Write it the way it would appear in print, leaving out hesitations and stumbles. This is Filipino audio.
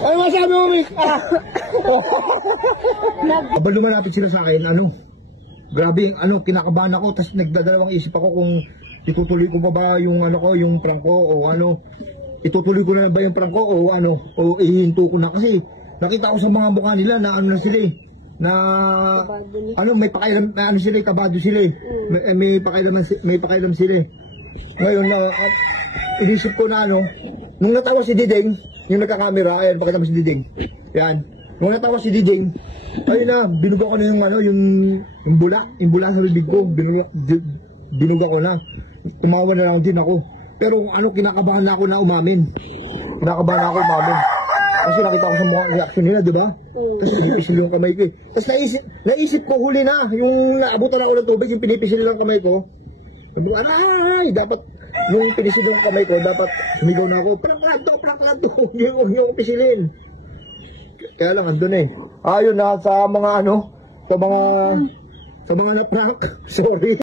Ano masabi mo, Mick? Abal lumalapit sila sa akin, grabe, kinakabahan ako, tapos nagdadalawang isip ako kung itutuloy ko pa ba yung yung prank ko o itutuloy ko na ba yung prank ko o o ihinto ko na kasi nakita ko sa mga mukha nila na na sila na may pakailam na sila, kabado sila may pakailam sila. Ngayon inisip ko na nung natawa si Diding, yung nagka-camera, ayan, pakita mo si Diding. Yan. Nung natawa si Diding, ayun na, binuga ko na yung bula sa bibig ko, binuga ko na. Tumawa na lang din ako. Pero kinakabahan na ako na umamin. Kasi nakita ko sa mga reaction nila, di ba? Tapos pinipisil yung kamay ko Tapos naisip ko huli na, yung naabutan ako ng tubig, yung pinipisil ng kamay ko. Dapat nung pinisil yung kamay ko, dapat sumigaw na ako, prank lang to, huwag niyo akong pisilin. Kaya lang, andun ayun na, sa mga na-prank, sorry.